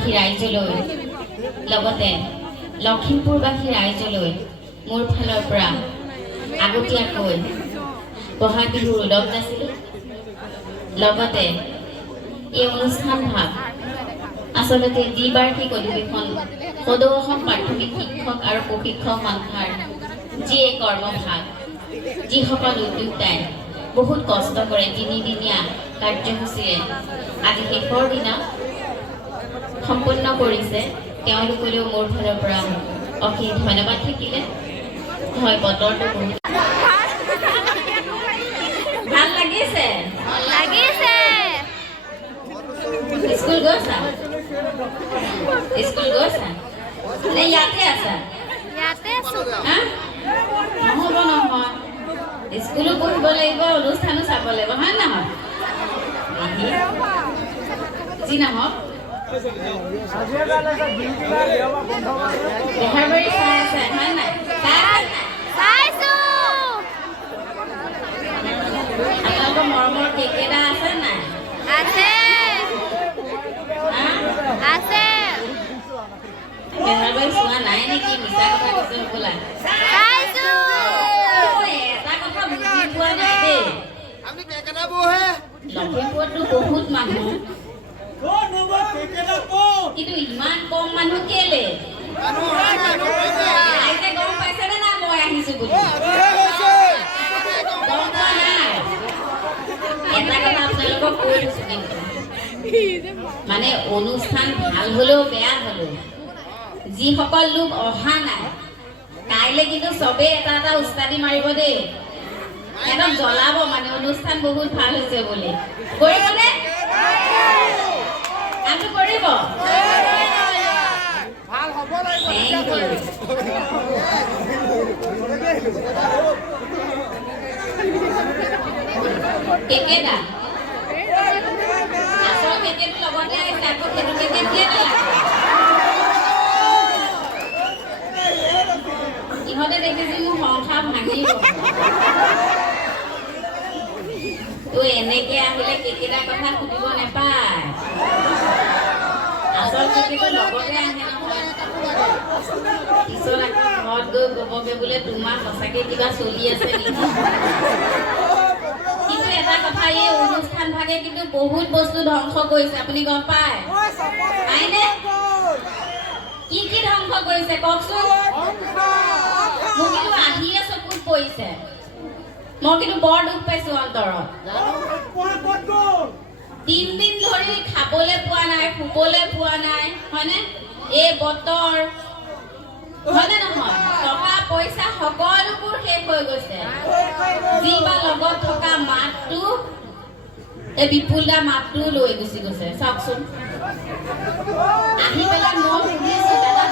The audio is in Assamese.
বাসী ৰাইজলৈ লগতে লখিমপুৰবাসী ৰাইজলৈ মোৰ ফালৰ পৰা আগতীয়াকৈ বহাগ বিহুৰ উলগ যাচিলোঁ। লগতে এই অনুষ্ঠান ভাগ আচলতে দ্বিবাৰ্ষিক অধিৱেশন সদৌ অসম প্ৰাথমিক শিক্ষক আৰু প্ৰশিক্ষক সন্থাৰ যি এই কৰ্মভাগ, যিসকল উদ্যোক্তাই বহুত কষ্ট কৰে তিনিদিনীয়া কাৰ্যসূচীৰে আজি শেষৰ দিনা সম্পূৰ্ণ কৰিছে, তেওঁলোকলৈও মোৰ ফালৰ পৰা অশেষ ধন্যবাদ থাকিলে। হয়, বতৰটো বহুত ভাল লাগিছে। স্কুল গৈছা? স্কুল গৈছা নে ইয়াতে আছা? নহ'ব নহয়, স্কুলো পঢ়িব লাগিব, অনুষ্ঠানো চাব লাগিব, হয় নহয়? যি নহওক বেহাৰবাৰী চাই আছে হয় নাই? আপোনালোকৰ মৰমৰ কেক এটা আছে নাই? বেহাৰবাৰী চোৱা নাই নেকি? মিছা কথা কৈছে হ'বলা। এটা কথা বুজি পোৱা নাই দেই, লখিমপুৰতো বহুত মানুহ, কিন্তু ইমান কম মানুহ কেলে? ৰাইজে গম পাইছেনে নাই মই আহিছো বুলি? গম পোৱা নাই? এটা কথা আপোনালোকক কৈ দিছো, কিন্তু মানে অনুষ্ঠান ভাল হলেও বেয়া হলেও যিসকল লোক অহা নাই কাইলে কিন্তু চবে এটা এটা উস্তাদি মাৰিব দেই, একদম জ্বলাব, মানে অনুষ্ঠান বহুত ভাল হৈছে বুলি। কৰিবনে? কামটো কৰিব? কেকেটা আচল কেকেটো লগতে আহিছে, আকৌ সেইটো কেকে দিয়ে নালাগে। ইহঁতে দেখিছে মোৰ সংসাৰ ভাঙিব, তো এনেকে আহিলে কেকেটাৰ কথা সুধিব নাপায়। আচল কেকেটো লগতে আহে নহয়, পিছত আকৌ ঘৰত গৈ ক'বগে বোলে তোমাৰ সঁচাকে কিবা চলি আছে নেকি। কিন্তু এটা কথা, এই অনুষ্ঠান ভাগে কিন্তু বহুত বস্তু ধ্বংস কৰিছে, আপুনি গম পায়? পায়নে? কি কি ধ্বংস কৰিছে কওকচোন? মোৰ কিন্তু আহিয়ে চকুত পৰিছে, মই কিন্তু বৰ দুখ পাইছো অন্তৰত। 3 দিন ধৰি খাবলৈ পোৱা নাই, শুবলৈ পোৱা নাই, হয়নে? এই বতৰ হয়নে নহয়? টকা পইচা সকলোবোৰ শেষ হৈ গৈছে। যি বা লগত থকা মাতটো, এই বিপুল দা মাতটো লৈ গুচি গৈছে। চাওকচোন, আহি পেলাই মই সুধিছো দাদা